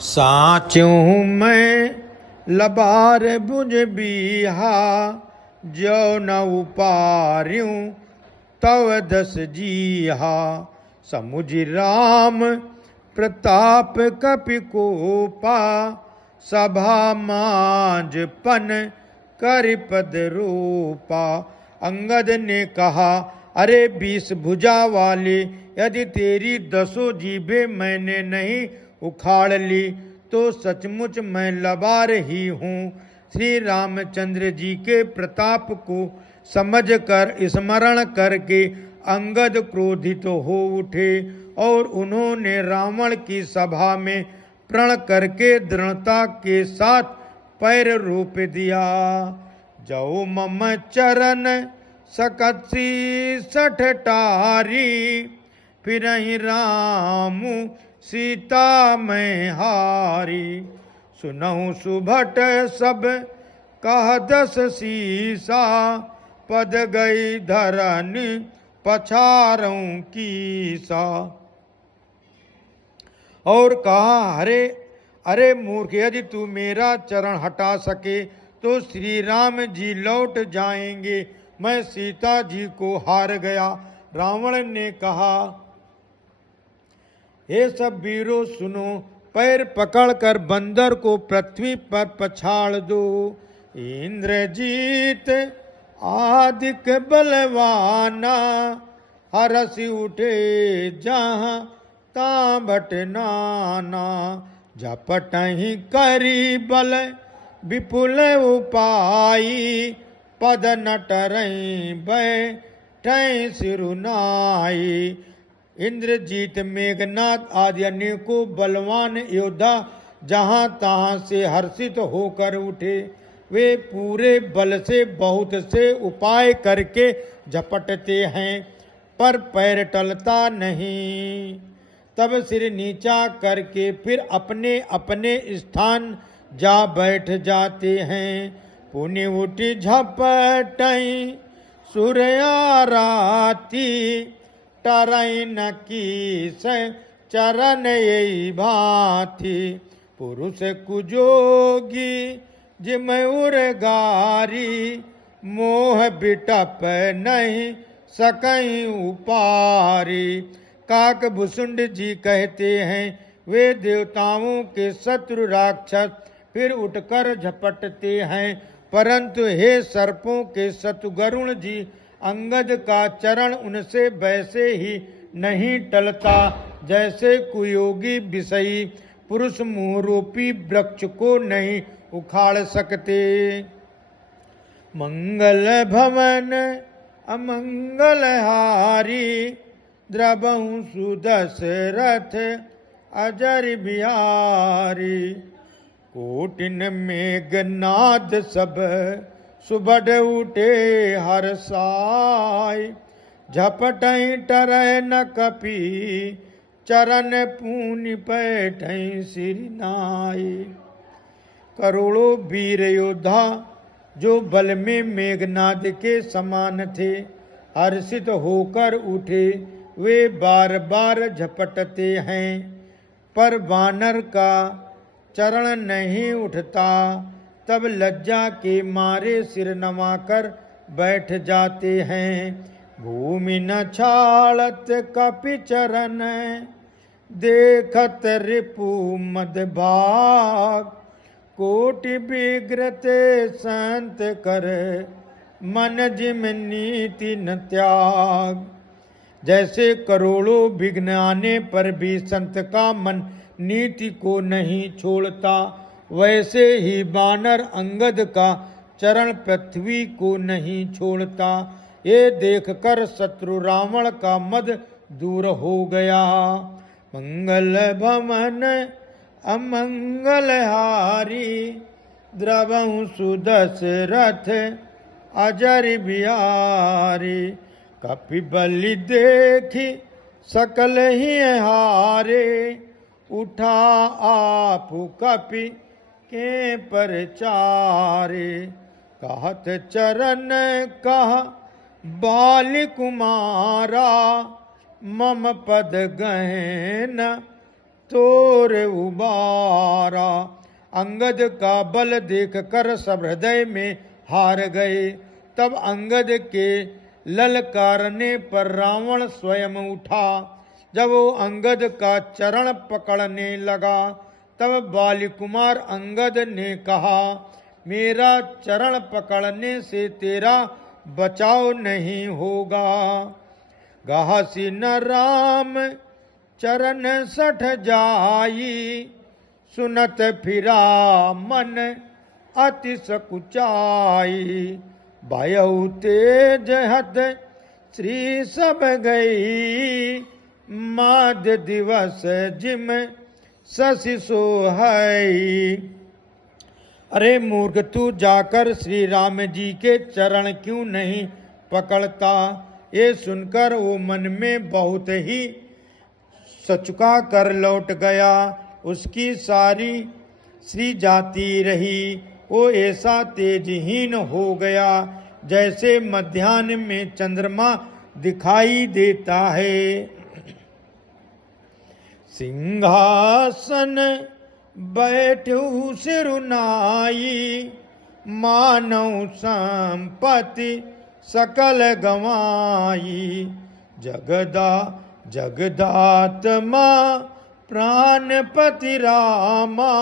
साचूं मैं लबार बुझ बीहा, जो न उपार्यूं तव दस जीहा। समुझ राम प्रताप कपि कोपा, सभा मांझ पन कर पद रूपा। अंगद ने कहा, अरे 20 भुजा वाले, यदि तेरी 10 जीभें मैंने नहीं उखाड़ ली तो सचमुच मैं लबार ही हूँ। श्री रामचंद्र जी के प्रताप को समझकर स्मरण करके अंगद क्रोधित हो उठे और उन्होंने रावण की सभा में प्रण करके दृढ़ता के साथ पैर रोप दिया। जो मम चरण सकसी सठ टारी, फिर राम सीता मैं हारी। सुनहु सुभट सब कह 10 सीसा, पद गई धरन पछारों कीसा। और कहा, अरे मूर्ख, यदि तू मेरा चरण हटा सके तो श्री राम जी लौट जाएंगे। मैं सीता जी को हार गया। रावण ने कहा, हे सब वीरों सुनो, पैर पकड़कर बंदर को पृथ्वी पर पछाड़ दो। इंद्रजीत आदिक बलवाना, हरसि उठे जहाँ तांबट नाना। झपटहि करी बल विपुल उपाई, पद न टरई बैठई सिरुनाई। इंद्रजीत, मेघनाथ आदि अनेकों बलवान योद्धा जहाँ तहाँ से हर्षित होकर उठे। वे पूरे बल से बहुत से उपाय करके झपटते हैं, पर पैर टलता नहीं। तब सिर नीचा करके फिर अपने अपने स्थान जा बैठ जाते हैं। पुनि उठी झपटई सूर्या राती, टरई न कीस चरण यही भांति। पुरुष कुजोगी जिमउर गारी, मोह बिटप नहीं सकई उपारी। काकभुसुंड जी कहते हैं, वे देवताओं के शत्रु राक्षस फिर उठकर झपटते हैं, परंतु हे सर्पों के शतुगरुण जी, अंगद का चरण उनसे वैसे ही नहीं टलता जैसे कुयोगी विषयी पुरुष मुहरूपी वृक्ष को नहीं उखाड़ सकते। मंगल भवन अमंगल हारी, द्रवहु सुदशरथ अजर बिहारी। कोटिन मेघनाद सब सुबड उठे हर्षाय, झपटई टरय न कपि चरण पूनि पैठई सिरनाय। करोड़ों वीर योद्धा जो बल में मेघनाद के समान थे, हर्षित होकर उठे। वे बार बार झपटते हैं, पर वानर का चरण नहीं उठता। तब लज्जा के मारे सिर नवाकर बैठ जाते हैं। भूमि न छाड़त कपि चरण, देखत रिपु मद भाग। कोटि विग्रते संत कर, मन जिम नीति न त्याग। जैसे करोड़ों विघ्न आने पर भी संत का मन नीति को नहीं छोड़ता, वैसे ही वानर अंगद का चरण पृथ्वी को नहीं छोड़ता। ये देखकर शत्रु रावण का मद दूर हो गया। मंगल भवन अमंगल हारी, द्रवहु सुदशरथ अजर बिहारी। कपि बलि देखी सकल ही हारे, उठा आप कपि के परचारे। कहत चरण कह बाल कुमारा, मम पद गहन तोर उबारा। मारा। अंगद का बल देख कर सब हृदय में हार गए। तब अंगद के ललकारने पर रावण स्वयं उठा। जब वो अंगद का चरण पकड़ने लगा तब बाली कुमार अंगद ने कहा, मेरा चरण पकड़ने से तेरा बचाव नहीं होगा। घासी न राम चरण सठ जाई, सुनत फिरा मन अति सकुचाई। भयउ तेज हत श्री सब गई, माद दिवस जिम शशि सोहई। अरे मूर्ख, तू जाकर श्री राम जी के चरण क्यों नहीं पकड़ता। ये सुनकर वो मन में बहुत ही सचुका कर लौट गया। उसकी सारी श्री जाती रही। वो ऐसा तेजहीन हो गया जैसे मध्याह्न में चंद्रमा दिखाई देता है। सिंहासन बैठू सिरुनाई, मानव संपत्ति सकल गवाई। जगदात्मा प्राणपति रामा,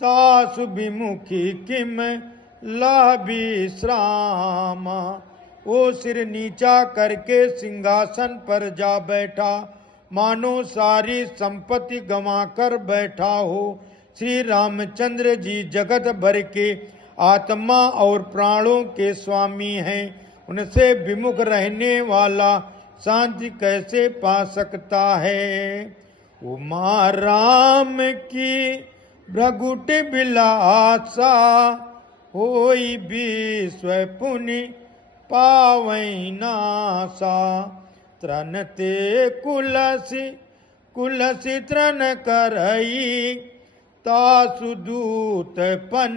तासु विमुखी किम लाभिश्रामा। वो सिर नीचा करके सिंहासन पर जा बैठा, मानो सारी संपत्ति गंवाकर बैठा हो। श्री रामचंद्र जी जगत भर के आत्मा और प्राणों के स्वामी हैं। उनसे विमुख रहने वाला शांति कैसे पा सकता है। उमा राम की भ्रगुट बिलासा, होई विश्व पुनि पावै नासा। त्रन ते कुलसी त्रन करई, तासु दूत पन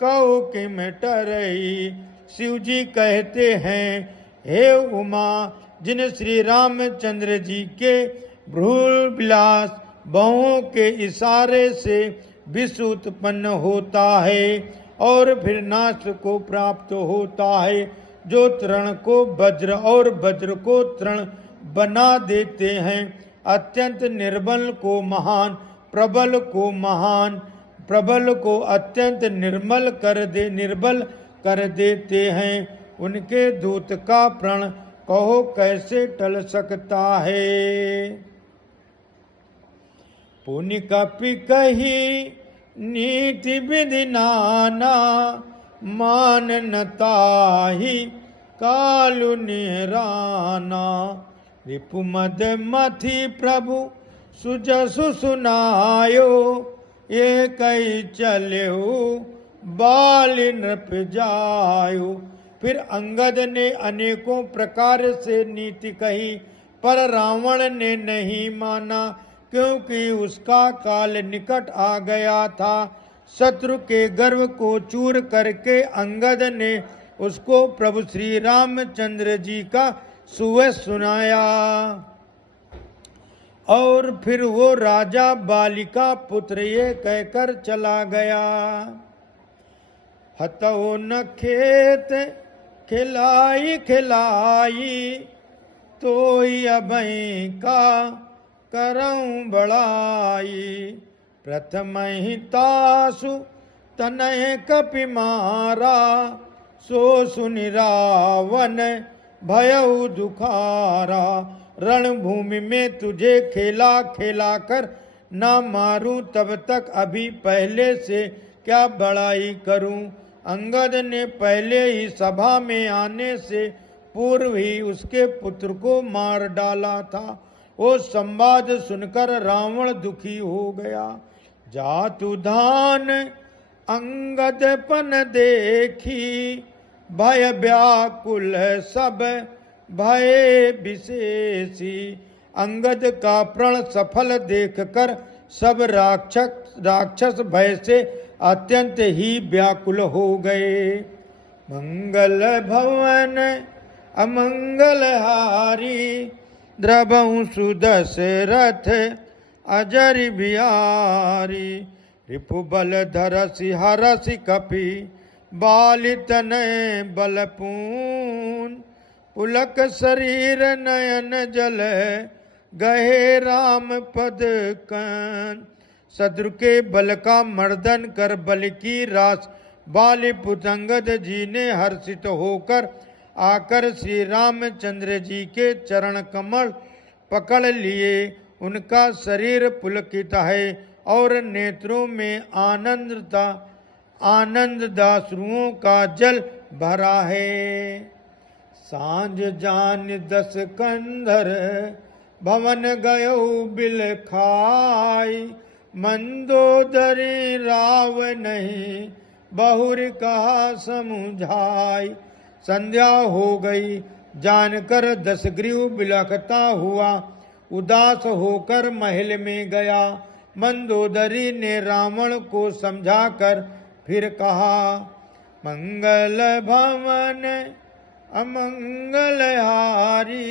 कौ किम टरई। शिव जी कहते हैं, हे उमा, जिन श्री रामचंद्र जी के भ्रूल विलास बहुओं के इशारे से विश्व उत्पन्न होता है और फिर नाश को प्राप्त होता है, जो तृण को वज्र और वज्र को तृण बना देते हैं। अत्यंत निर्बल को महान, प्रबल को महान, प्रबल को अत्यंत निर्बल कर देते हैं। उनके दूत का प्रण कहो कैसे टल सकता है। पुनि कपि कही नीति विधि नाना, मान न ताहि कालु निहराना। रिपु मद मथि प्रभु सुजसु सुनायो, ये कई चल्यो बाली नृप जायो। फिर अंगद ने अनेकों प्रकार से नीति कही, पर रावण ने नहीं माना, क्योंकि उसका काल निकट आ गया था। शत्रु के गर्व को चूर करके अंगद ने उसको प्रभु श्री रामचंद्र जी का सुवह सुनाया। और फिर वो राजा बालिका पुत्र ये कहकर चला गया। हतो न खेत खिलाई खिलाई, तो अबई का करऊं बड़ाई। प्रथम ही तासु तनय कपि मारा, सो सुनि रावण भयउ दुखारा। रणभूमि में तुझे खेला खेला कर ना मारूं, तब तक अभी पहले से क्या बड़ाई करूं। अंगद ने पहले ही सभा में आने से पूर्व ही उसके पुत्र को मार डाला था। वो संवाद सुनकर रावण दुखी हो गया। जातु धान अंगद पन देखी, भय व्याकुल सब भय विशेषी। अंगद का प्रण सफल देखकर सब राक्षस भय से अत्यंत ही व्याकुल हो गए। मंगल भवन अमंगल हारी, द्रवहु सुदशरथ अजर बिहारी। रिपु बल धरसि हरसि कपि बालि तनय बलपून पुलक शरीर नयन जल गहे राम पद कन शत्रु के बल का मर्दन कर बल की रास बाली पुतंगद जी ने हर्षित होकर आकर श्री रामचंद्र जी के चरण कमल पकड़ लिए। उनका शरीर पुलकित है और नेत्रों में आनंद दासरुओं का जल भरा है। सांझ जान दस कंधर भवन गयो बिल खाई मंदोदरी राव नहीं बहुर कहा समुझाई। संध्या हो गई जानकर दशग्रीव बिलखता हुआ उदास होकर महल में गया। मंदोदरी ने रावण को समझाकर फिर कहा मंगल भवन अमंगल हारी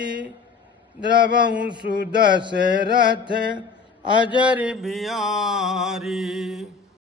द्रवहु सुदशरथ अजर बिहारी।